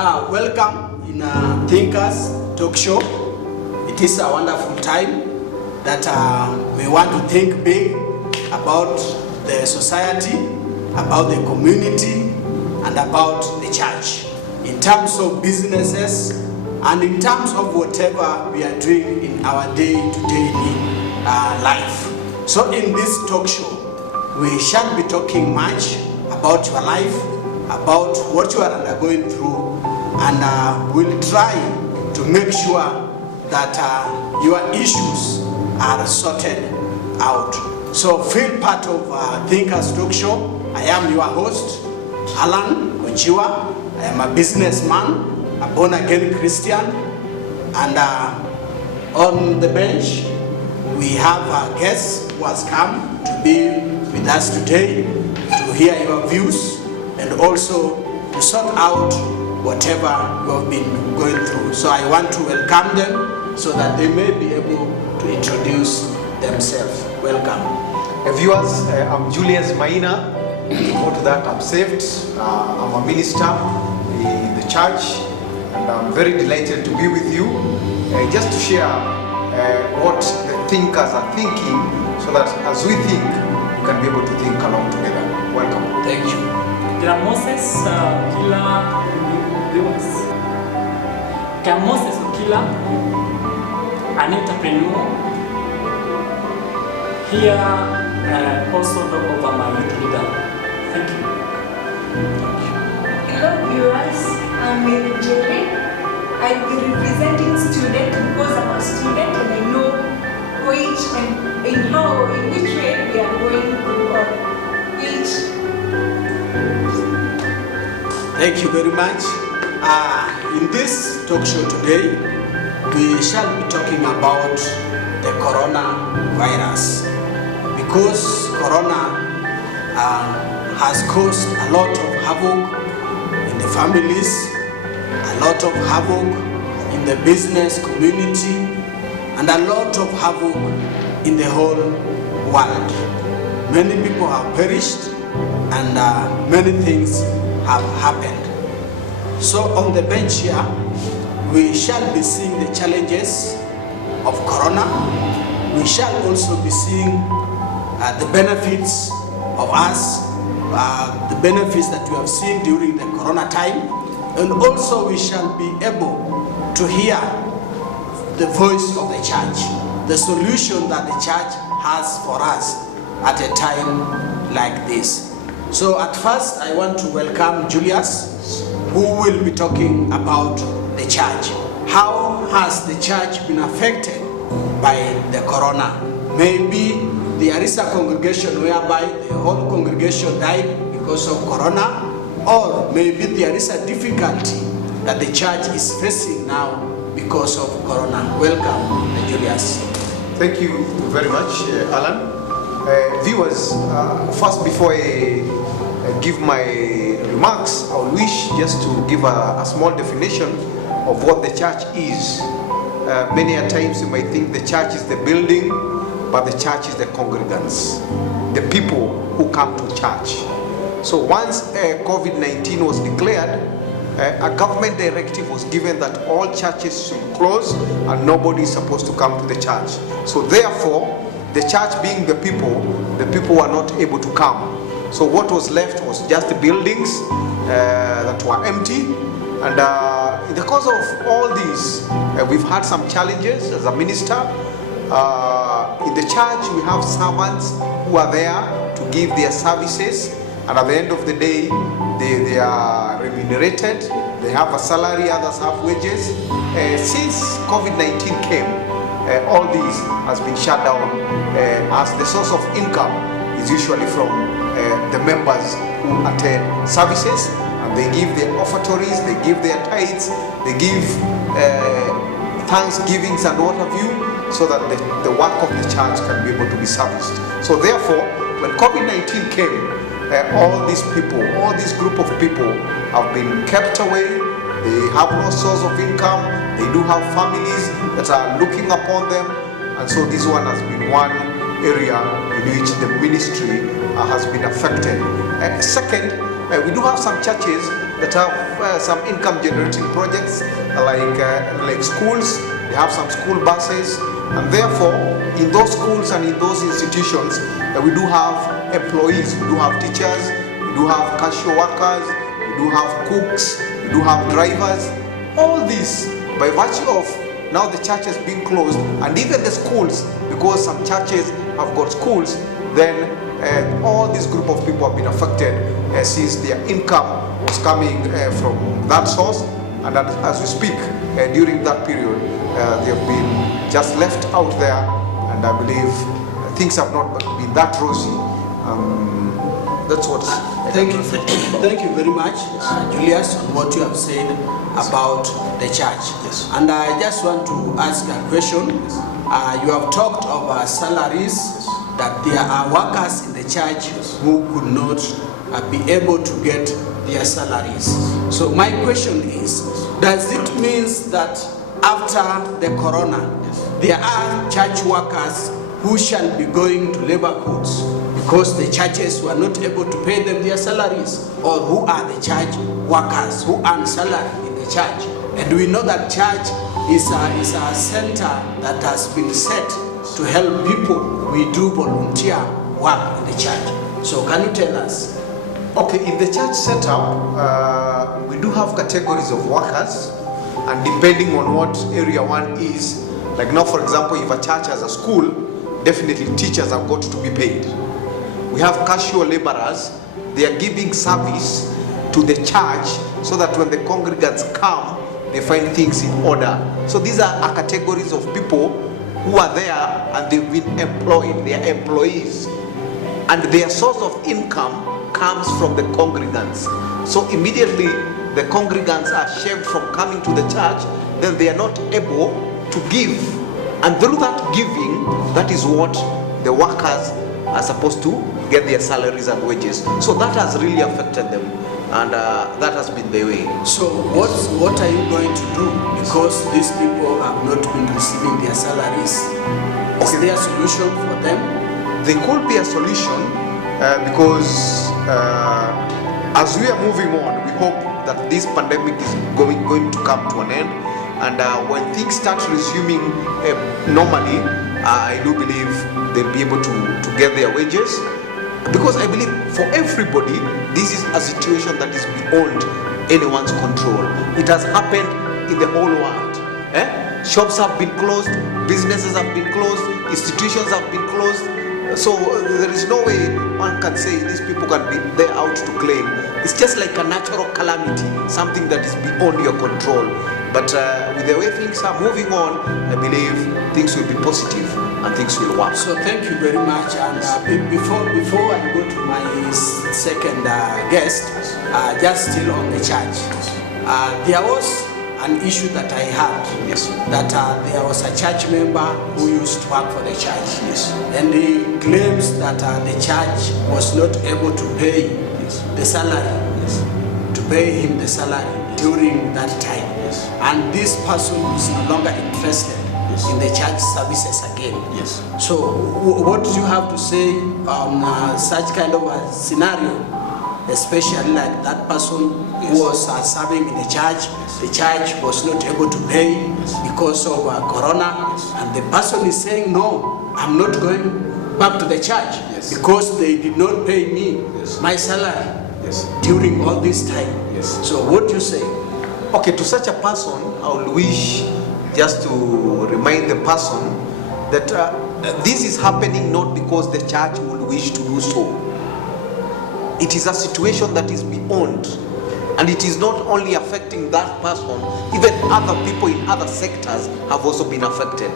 Welcome in Thinkers Talk Show. It is a wonderful time that we want to think big about the society, about the community, and about the church in terms of businesses and in terms of whatever we are doing in our day-to-day life. So in this talk show, we shall be talking much about your life, about what you are undergoing through, and we'll try to make sure that your issues are sorted out. So feel part of Thinkers Talk Show. I am your host, Alan Ochiwa. I am a businessman, a born-again Christian, and on the bench we have a guest who has come to be with us today to hear your views and also to sort out whatever you have been going through. So I want to welcome them so that they may be able to introduce themselves. Welcome. Viewers, I'm Julius Maina. Before that, I'm saved. I'm a minister in the church, and I'm very delighted to be with you just to share what the thinkers are thinking, so that as we think, we can be able to think along together. Welcome. Thank you. Moses Okila, an entrepreneur. Here, also the over my youth leader. Thank you. Hello viewers, I'm Mary Jerry. I'll be representing student because I'm a student and I know which and in which way we are going through each. Thank you very much. In this talk show today, we shall be talking about the coronavirus, because corona has caused a lot of havoc in the families, a lot of havoc in the business community, and a lot of havoc in the whole world. Many people have perished, and many things have happened. So on the bench here, we shall be seeing the challenges of corona. We shall also be seeing the benefits of us, the benefits that we have seen during the corona time, and also we shall be able to hear the voice of the church, the solution that the church has for us at a time like this. So at first, I want to welcome Julius, who will be talking about the church. How has the church been affected by the corona? Maybe there is a congregation whereby the whole congregation died because of corona, or maybe there is a difficulty that the church is facing now because of corona. Welcome, Julius. Thank you very much, Alan. Viewers, first before I give my remarks, I wish just to give a small definition of what the church is. Many a times you might think the church is the building, but the church is the congregants, the people who come to church. So once COVID-19 was declared, a government directive was given that all churches should close and nobody is supposed to come to the church. So therefore, the church being the people were not able to come. So what was left was just the buildings that were empty. And in the course of all this, we've had some challenges as a minister. In the church, we have servants who are there to give their services, and at the end of the day, they are remunerated. They have a salary, others have wages. Since COVID-19 came, all this has been shut down, as the source of income is usually from the members who attend services, and they give their offertories, they give their tithes, they give thanksgivings and what have you, so that the work of the church can be able to be serviced. So therefore, when COVID-19 came, all these people, all this group of people have been kept away. They have no source of income. They do have families that are looking upon them, and so this one has been one area in which the ministry has been affected. Second, we do have some churches that have some income generating projects like schools. They have some school buses, and therefore in those schools and in those institutions we do have employees, we do have teachers, we do have cashier workers, we do have cooks, we do have drivers. All these, by virtue of now the churches being closed, and even the schools, because some churches have got schools, then all this group of people have been affected since their income was coming from that source. And as we speak, during that period, they have been just left out there, and I believe things have not been that rosy. That's what. Thank you very much, Julius, on what you have said about the church. Yes. And I just want to ask a question. You have talked of salaries, that there are workers in the church who could not be able to get their salaries. So my question is, does it mean that after the corona, there are church workers who shall be going to labor courts because the churches were not able to pay them their salaries? Or who are the church workers who earn salary in the church? And we know that church is a center that has been set to help people. We do volunteer work in the church. So can you tell us? Okay, in the church setup, we do have categories of workers, and depending on what area one is, like now for example, if a church has a school, definitely teachers have got to be paid. We have casual laborers. They are giving service to the church so that when the congregants come, they find things in order. So these are categories of people who are there and they've been employed. They are employees, and their source of income comes from the congregants. So immediately the congregants are shamed from coming to the church, then they are not able to give. And through that giving, that is what the workers are supposed to get their salaries and wages. So that has really affected them, and that has been the way. So what are you going to do? Because these people have not been receiving their salaries. Is there a solution for them? There could be a solution because as we are moving on, we hope that this pandemic is going to come to an end. And when things start resuming normally, I do believe they'll be able to get their wages. Because I believe for everybody, this is a situation that is beyond anyone's control. It has happened in the whole world. Shops have been closed, businesses have been closed, institutions have been closed. So there is no way one can say these people can be there out to claim. It's just like a natural calamity, something that is beyond your control. But with the way things are moving on, I believe things will be positive and things will work. So thank you very much. And before I go to my second guest, just still on the church, there was an issue that I had. Yes. That there was a church member who used to work for the church. Yes. And he claims that the church was not able to pay the salary, to pay him the salary during that time. And this person is no longer interested in the church services again. Yes. So what do you have to say on such kind of a scenario, especially like that person who was serving in the church was not able to pay because of corona, and the person is saying, no, I'm not going back to the church because they did not pay me my salary during all this time. So what do you say? Okay, to such a person, I would wish just to remind the person that this is happening not because the church would wish to do so. It is a situation that is beyond, and it is not only affecting that person, even other people in other sectors have also been affected.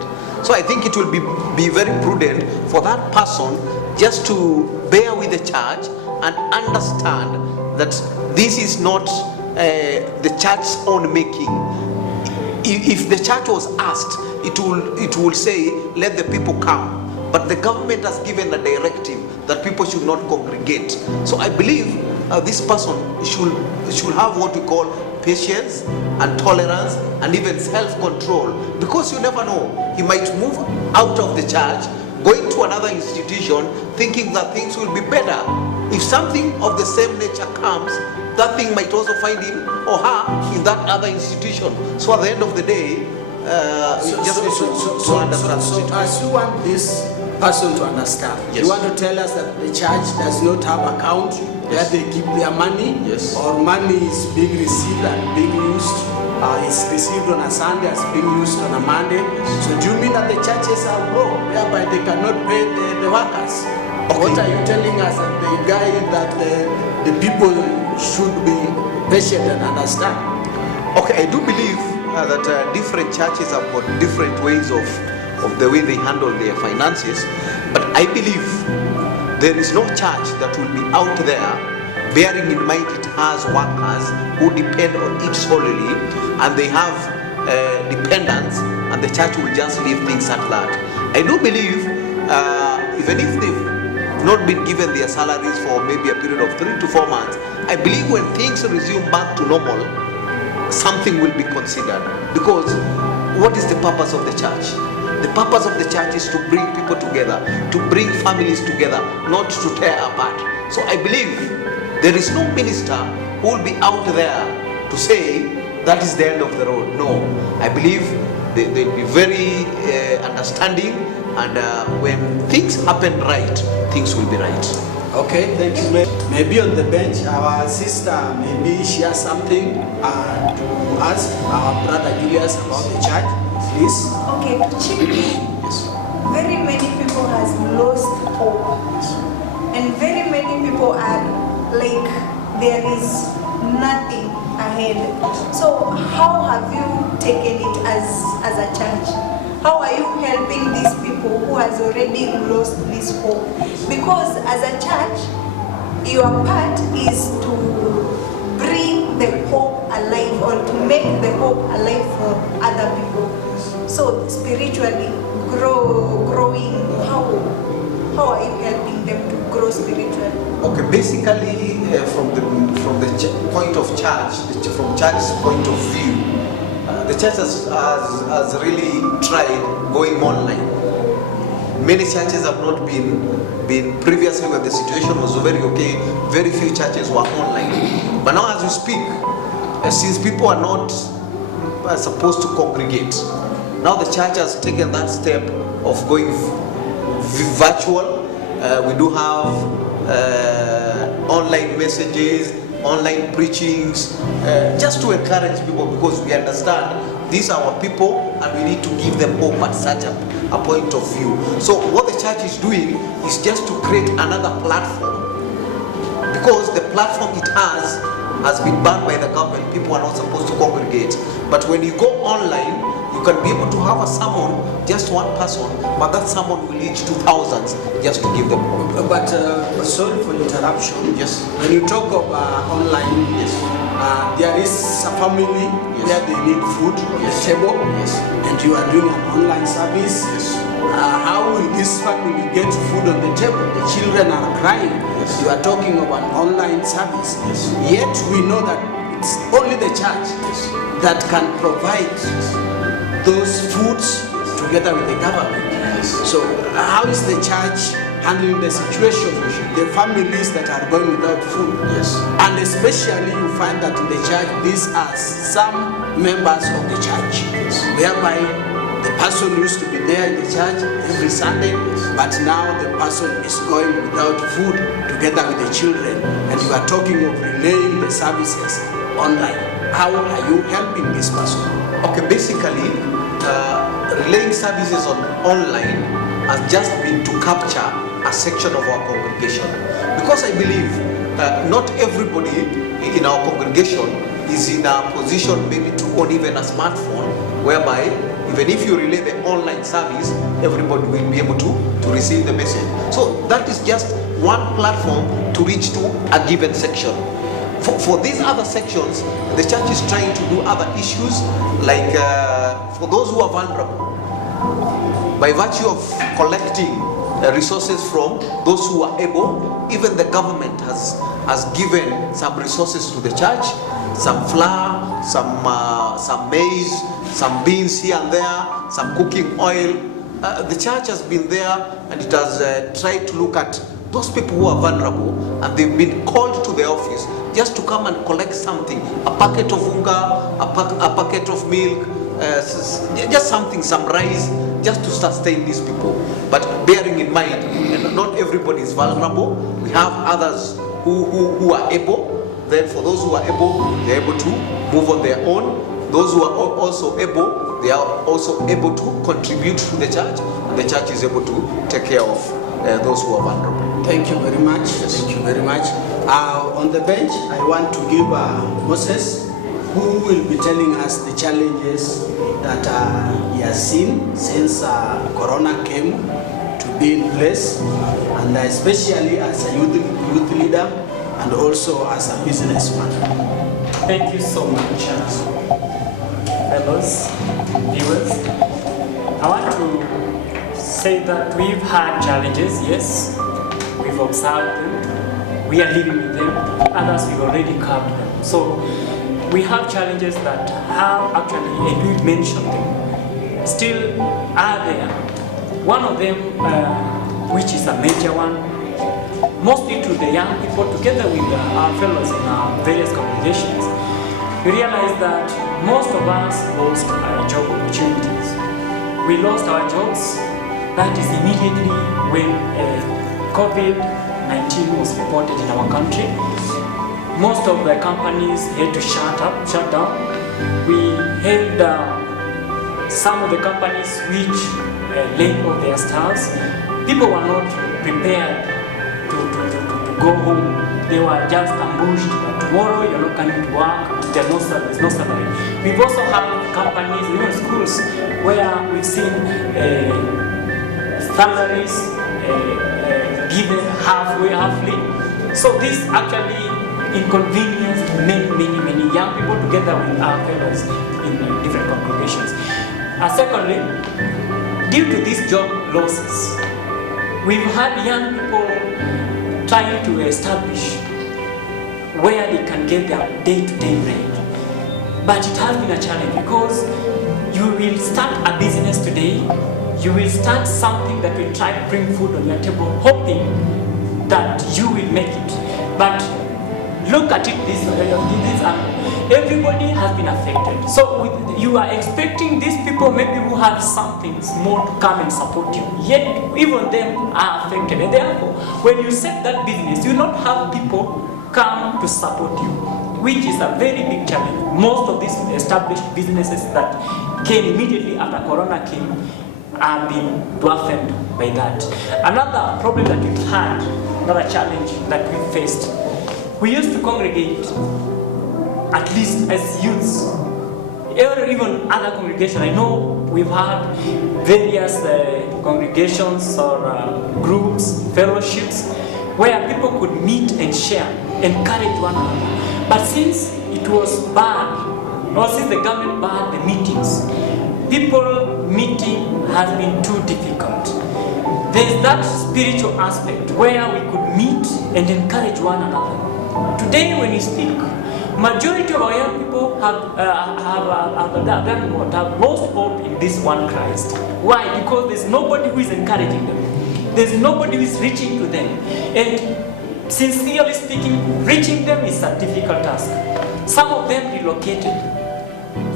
So I think it will be very prudent for that person just to bear with the church and understand that this is not the church's own making. If the church was asked, it will say, let the people come. But the government has given a directive that people should not congregate. So I believe this person should have what we call patience and tolerance and even self-control, because you never know, he might move out of the church, going to another institution, thinking that things will be better. If something of the same nature comes, that thing might also find him or her in that other institution. So at the end of the day, you just need to understand. So as you want this person to understand, Yes. you want to tell us that the church does not have account where they keep their money, Yes. or money is being received and being used, is received on a Sunday as being used on a Monday. So do you mean that the churches are broke, whereby they cannot pay the workers? Okay. What are you telling us that the guy that the people should be patient and understand? Okay, I do believe that different churches have got different ways of the way they handle their finances, but I believe there is no church that will be out there bearing in mind it has workers who depend on it solely, and they have dependents, and the church will just leave things at that. I do believe even if they've not been given their salaries for maybe a period of 3 to 4 months, I believe when things resume back to normal, something will be considered. Because what is the purpose of the church? The purpose of the church is to bring people together, to bring families together, not to tear apart. So I believe there is no minister who will be out there to say that is the end of the road. No, I believe they'll be very understanding, and when things happen right, things will be right. Okay, thank you. Maybe on the bench, our sister, maybe she has something to ask our brother Julius about the church, please. Okay, Chief, very many people has lost hope, and very many people are like there is nothing ahead. So how have you taken it as a church? How are you helping these people who has already lost this hope? Because as a church, your part is to bring the hope alive, or to make the hope alive for other people. So spiritually growing, how are you helping them to grow spiritually? Okay, basically from the point of church, from church's point of view, the church has really tried going online. Many churches have not been previously, when the situation was very okay, very few churches were online. But now as we speak, since people are not supposed to congregate, now the church has taken that step of going virtual. We do have online messages, online preachings, just to encourage people, because we understand these are our people and we need to give them hope at such a point of view. So what the church is doing is just to create another platform, because the platform it has been banned by the government. People are not supposed to congregate. But when you go online, you can be able to have a sermon, just one person, but that sermon will reach to thousands, just to give them hope. But sorry for interruption. Yes. When you talk of online, Yes. There is a family where they need food on the table, and you are doing an online service. How will this family get food on the table? The children are crying. You are talking of an online service. Yet we know that it's only the church that can provide those foods together with the government. So how is the church handling the situation, the families that are going without food? And especially you find that in the church, these are some members of the church, whereby the person used to be there in the church every Sunday, but now the person is going without food together with the children, and you are talking of relaying the services online. How are you helping this person? Okay, basically, relaying services online has just been to capture a section of our congregation, because I believe not everybody in our congregation is in a position maybe to own even a smartphone, whereby even if you relay the online service, everybody will be able to receive the message. So that is just one platform to reach to a given section. For these other sections, the church is trying to do other issues, like for those who are vulnerable, by virtue of collecting resources from those who are able. Even the government has given some resources to the church, some flour, some maize, some beans here and there, some cooking oil, the church has been there and it has tried to look at those people who are vulnerable, and they've been called to the office just to come and collect something, a packet of unga, a packet of milk, just something, some rice, just to sustain these people. But bearing in mind, not everybody is vulnerable. We have others who are able. Then for those who are able, they're able to move on their own. Those who are also able, they are also able to contribute to the church, and the church is able to take care of those who are vulnerable. Thank you very much. Thank you very much. On the bench, I want to give Moses, who will be telling us the challenges that he has seen since Corona came to be in place, and especially as a youth leader and also as a businessman. Thank you so much, fellows, viewers. I want to say that we've had challenges, yes. We've observed them. We are living with them. Others, we've already curbed them. So we have challenges that have actually, and we've mentioned them, still are there. One of them, which is a major one, mostly to the young people, together with our fellows in our various congregations, we realize that most of us lost our job opportunities. We lost our jobs. That is immediately when COVID-19 was reported in our country. Most of the companies had to shut down. We had some of the companies which laid off their staffs. People were not prepared to go home. They were just ambushed. Tomorrow you're not coming to work. There's no service, no salary. We've also had companies, even schools, where we've seen salaries given halfly. So this actually inconvenienced many young people together with our fellows in different congregations. Secondly, due to these job losses, we've had young people trying to establish where they can get their day-to-day bread. But it has been a challenge because you will start a business today, you will start something that will try to bring food on your table, hoping that you will make it. But look at it this everybody has been affected. So you are expecting these people maybe who have something small to come and support you, yet even them are affected. And therefore, when you set that business, you not have people come to support you, which is a very big challenge. Most of these established businesses that came immediately after Corona came have been dwarfed by that. Another problem that we've had, another challenge that we faced, we used to congregate, at least as youths, or even other congregations. I know we've had various congregations or groups, fellowships, where people could meet and share, encourage one another. But since it was banned, or since the government banned the meetings, people meeting has been too difficult. There's that spiritual aspect where we could meet and encourage one another. Today when you speak, majority of our young people have lost hope in this one Christ. Why? Because there's nobody who is encouraging them. There's nobody who is reaching to them. And sincerely speaking, reaching them is a difficult task. Some of them relocated.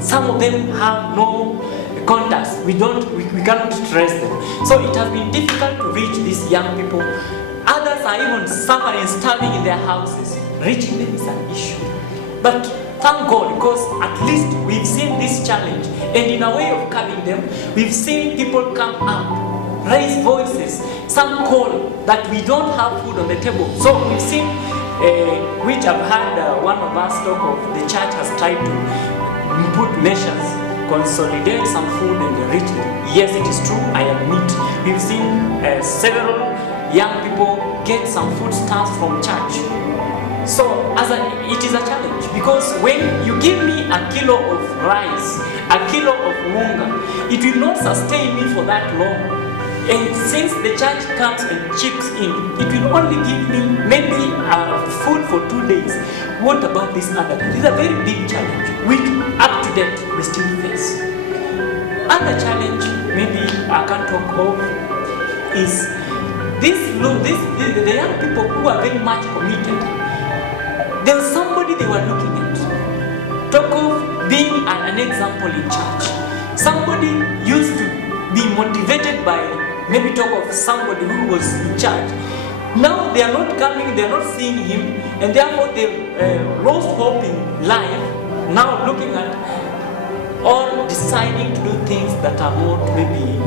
Some of them have no contacts. We cannot trace them. So it has been difficult to reach these young people. Others are even suffering, starving in their houses. Reaching them is an issue. But thank God, because at least we've seen this challenge. And in a way of curbing them, we've seen people come up, raise voices. Some call that we don't have food on the table. So we've seen, which I've had one of us talk of, the church has tried to put measures, consolidate some food and reach them. Yes, it is true, I admit. We've seen several young people get some food stamps from church. So it is a challenge, because when you give me a kilo of rice, a kilo of unga, it will not sustain me for that long. And since the church comes and chips in, it will only give me maybe food for 2 days. What about this other day? This is a very big challenge, which up to date we still face. Other challenge maybe I can talk of is the young people who are very much committed. There was somebody they were looking at. Talk of being an example in church. Somebody used to be motivated by maybe talk of somebody who was in church. Now they are not coming, they are not seeing him, and therefore they lost hope in life. Now looking at or deciding to do things that are not maybe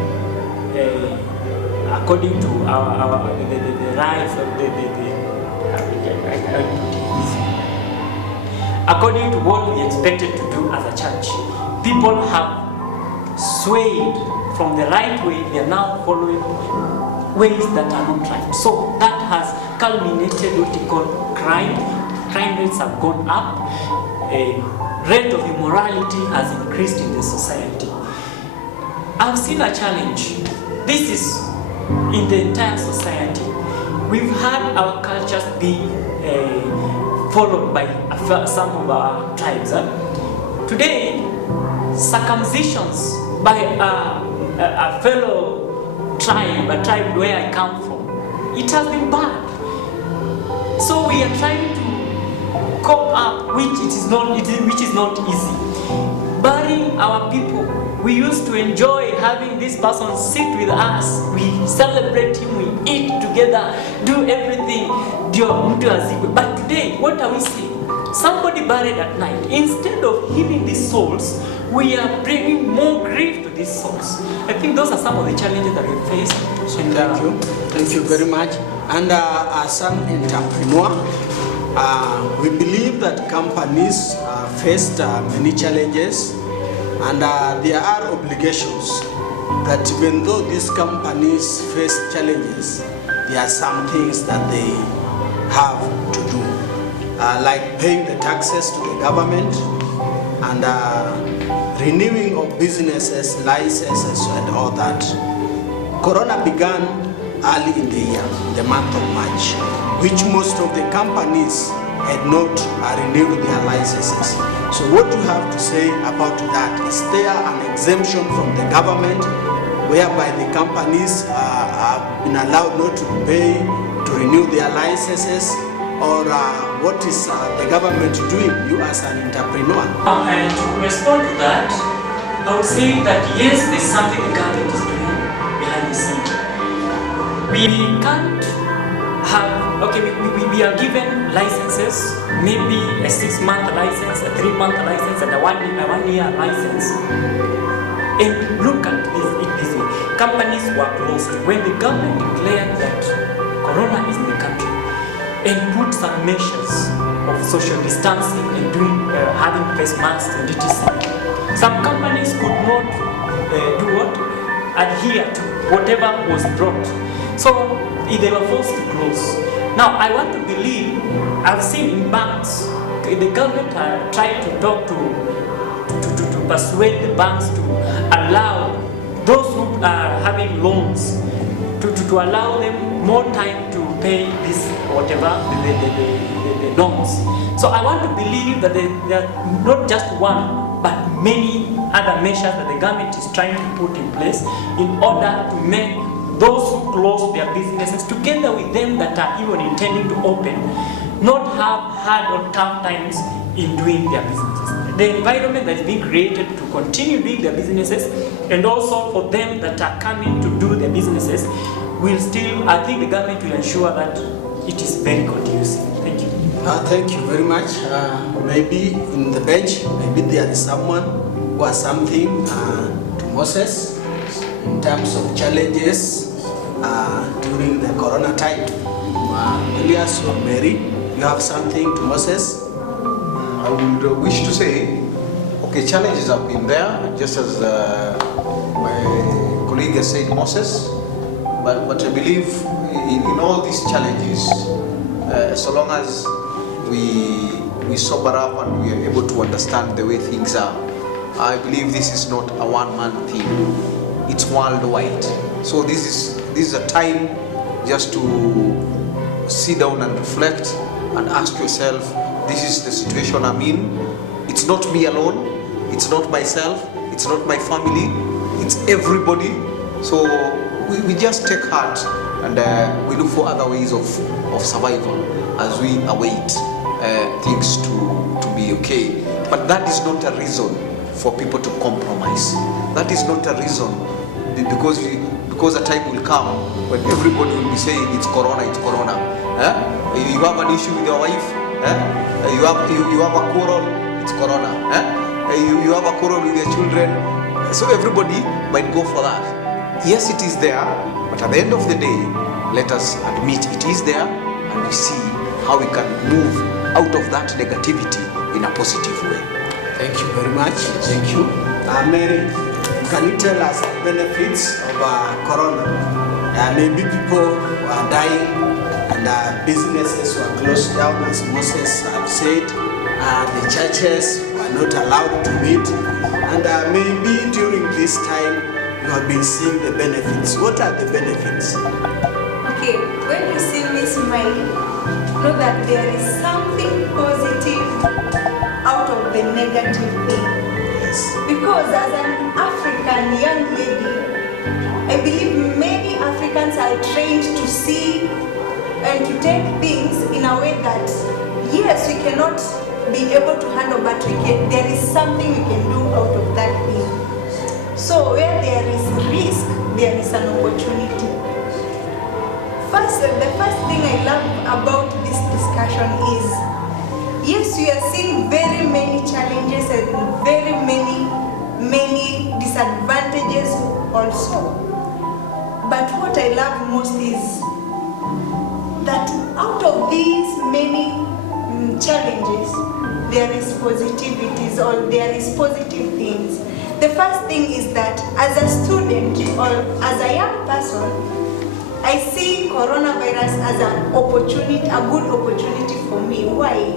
according to the rights of according to what we expected to do as a church. People have swayed from the right way, they are now following ways that are not right. So that has culminated what we call crime. Crime rates have gone up. A rate of immorality has increased in the society. I've seen a challenge. This is in the entire society. We've had our cultures be followed by some of our tribes. Today, circumcisions by a fellow tribe, a tribe where I come from, it has been bad. So we are trying to cope up, which is not easy. Burying our people, we used to enjoy having this person sit with us. We celebrate him, we eat together, do everything. But today, what are we seeing? Somebody buried at night. Instead of healing these souls, we are bringing more grief to these souls. I think those are some of the challenges that we face. Thank you very much. And as an entrepreneur, we believe that companies faced many challenges, and there are obligations that even though these companies face challenges, there are some things that they have to do, like paying the taxes to the government and renewing of businesses, licenses and all that. Corona began early in the year, the month of March, which most of the companies had not renewed their licenses. So what you have to say about that, is there an exemption from the government whereby the companies have been allowed not to pay to renew their licenses, or what is the government doing, you as an entrepreneur? And to respond to that, I would say that yes, there's something the government is doing behind the scene. We can't have, we are given licenses, maybe a 6-month license, a 3-month license, and a 1-year license. And look at it this way. Companies were closed when the government declared that Corona is in the country and put some measures of social distancing and having face masks and etc. Some companies could not adhere to whatever was brought. So they were forced to close. Now I want to believe, I've seen in banks, the government tried to talk to persuade the banks to allow those who are having loans to allow them more time to pay this whatever the loans. So I want to believe that there are not just one but many other measures that the government is trying to put in place in order to make those who close their businesses together with them that are even intending to open not have hard or tough times in doing their businesses. The environment that is being created to continue doing their businesses, and also for them that are coming to do their businesses, will still, I think the government will ensure that it is very conducive. Thank you. Thank you very much. Maybe in the bench, maybe there is someone who has something to Moses in terms of challenges during the Corona time. Elias or Mary, you have something to Moses? I would wish to say, okay, challenges have been there, just as my colleague has said, Moses, but I believe in all these challenges, so long as we sober up and we are able to understand the way things are, I believe this is not a one-man thing, it's worldwide. So this is a time just to sit down and reflect and ask yourself, this is the situation I'm in. It's not me alone, it's not myself, it's not my family, it's everybody So we just take heart and we look for other ways of survival as we await things to be okay. But that is not a reason for people to compromise. That is not a reason because a time will come when everybody will be saying it's corona, it's corona. You have an issue with your wife, you have a quarrel, it's corona. You have a quarrel with your children, so everybody might go for that. Yes, it is there, but at the end of the day, let us admit it is there, and we see how we can move out of that negativity in a positive way. Thank you very much. Thank you. Mary, can you tell us the benefits of corona? Maybe people are dying and businesses were closed down, as Moses have said. The churches were not allowed to meet. And maybe during this time, you have been seeing the benefits. What are the benefits? Okay, when you see me smile, know that there is something positive out of the negative thing. Yes. Because as an African young lady, I believe many Africans are trained to see and to take things in a way that, yes, we cannot be able to handle, but there is something we can do out of that thing. So where there is risk, there is an opportunity. The first thing I love about this discussion is, yes, we are seeing very many challenges and very many disadvantages also. But what I love most is that out of these many challenges, there is positivities or there is positive things. The first thing is that as a student or as a young person, I see coronavirus as an opportunity, a good opportunity for me. Why?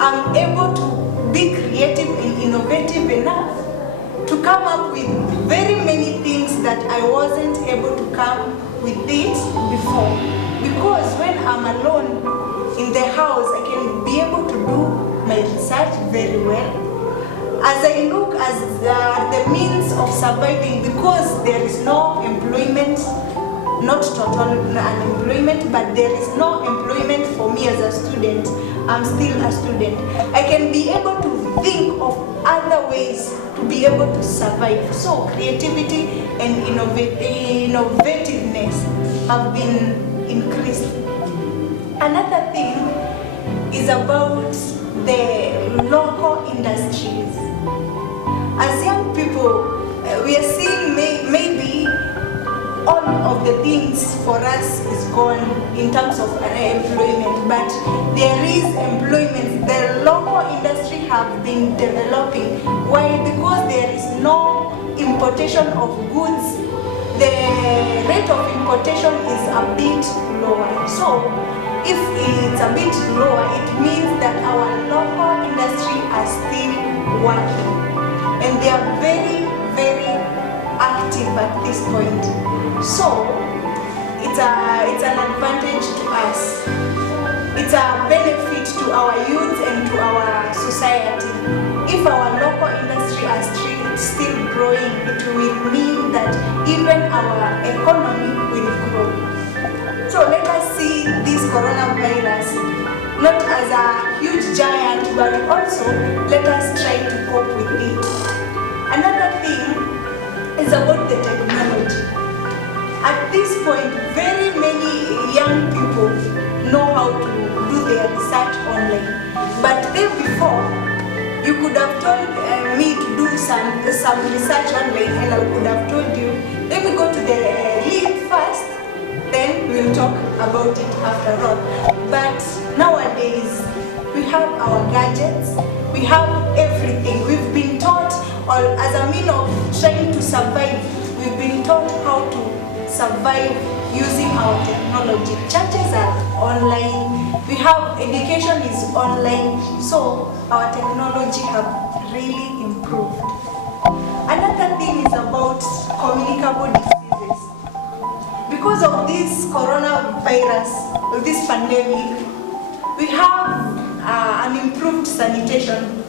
I'm able to be creative and innovative enough to come up with very many things that I wasn't able to come with it before. Because when I'm alone in the house, I can be able to do my research very well. As I look as the means of surviving, because there is no employment, not total unemployment, but there is no employment for me as a student. I'm still a student. I can be able to think of other ways to be able to survive. So creativity and innovativeness have been increased. Another thing is about the local industries. As young people, we are seeing maybe all of the things for us is gone in terms of employment, but there is employment. The local industry have been developing. Why? Because there is no importation of goods. The rate of importation is a bit lower. So if it's a bit lower, it means that our local industry are still working. And they are very, very active at this point. So it's an advantage to us. It's a benefit to our youth and to our society. If our local industry is still growing, it will mean that even our economy will grow. So let us see this coronavirus not as a huge giant, but also let us try to cope with it. Another thing is about the technology. At this point, very many young people know how to do their research online. But then before, you could have told me to do some research online, and I could have told you, let me go to the link first, then we'll talk about it after all. But nowadays, we have our gadgets, we have everything. We've been taught, or as a means of trying to survive, we've been taught how to survive using our technology. Churches are online, we have education is online, so our technology have really improved. Another thing is about communicable diseases. Because of this coronavirus, this pandemic, we have an improved sanitation.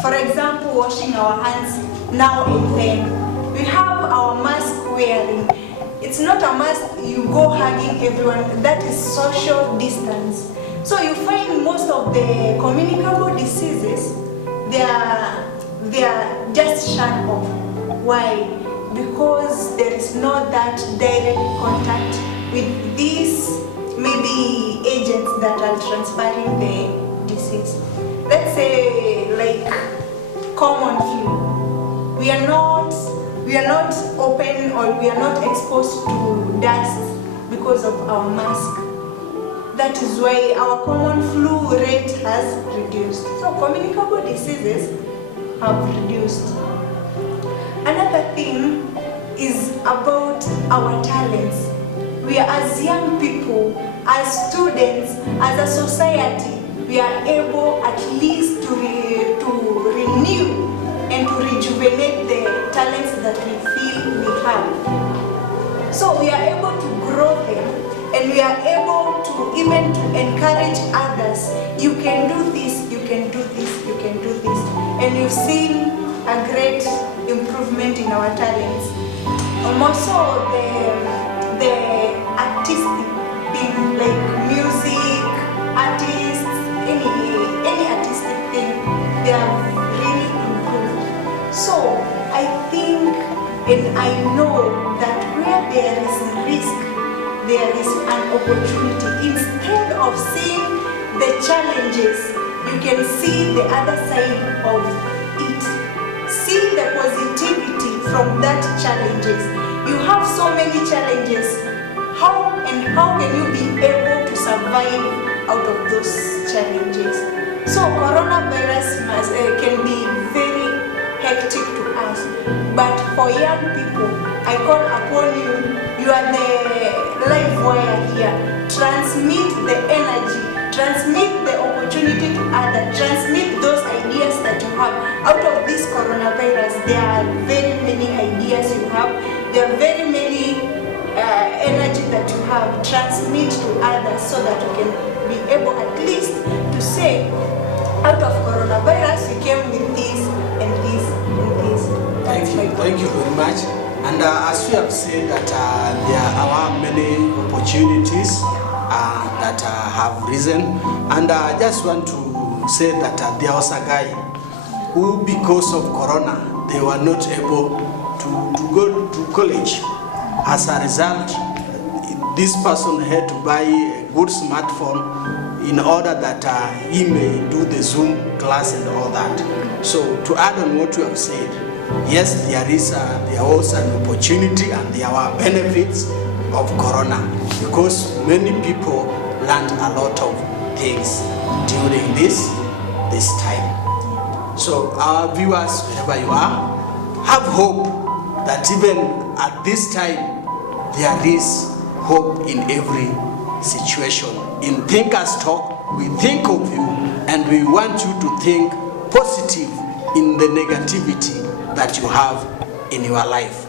For example, washing our hands now in pen. We we have our mask wearing. It's not a mask you go hugging everyone, that is social distance. So you find most of the communicable diseases, they are just shut off. Why? Because there is not that direct contact with these maybe agents that are transferring the disease. Let's say like common flu. We are not open or we are not exposed to dust because of our mask. That is why our common flu rate has reduced. So communicable diseases have reduced. Another thing is about our talents. We are, as young people, as students, as a society, we are able at least to renew and to rejuvenate the talents that we feel we have. So we are able to grow them, and we are able to even to encourage others. You can do this, you can do this, you can do this. And you've seen a great improvement in our talents. And also the artistic thing, like music, artists, any artistic thing, they have really improved. So I think and I know that where there is a risk, there is an opportunity. Instead of seeing the challenges, you can see the other side of it. See the positivity from that challenges. You have so many challenges. How can you be able to survive out of those challenges? So coronavirus can be very hectic to us. But for young people, I call upon you. You are the live wire here. Transmit the energy. Transmit the opportunity to others. Transmit those ideas that you have. Out of this coronavirus, there are very many ideas you have. There are very many energy that you have. Transmit to others so that you can be able at least to say, out of coronavirus, we came with this and this and this. Thank you very much. And as we have said that there are many opportunities that have risen, and I just want to say that there was a guy who, because of corona, they were not able to go to college. As a result, this person had to buy a good smartphone in order that he may do the Zoom class and all that. So to add on what you have said, yes, there was an opportunity and there were benefits of corona, because many people learned a lot of things during this time. So our viewers, wherever you are, have hope that even at this time there is hope in every situation. In Thinkers Talk, we think of you and we want you to think positive in the negativity that you have in your life.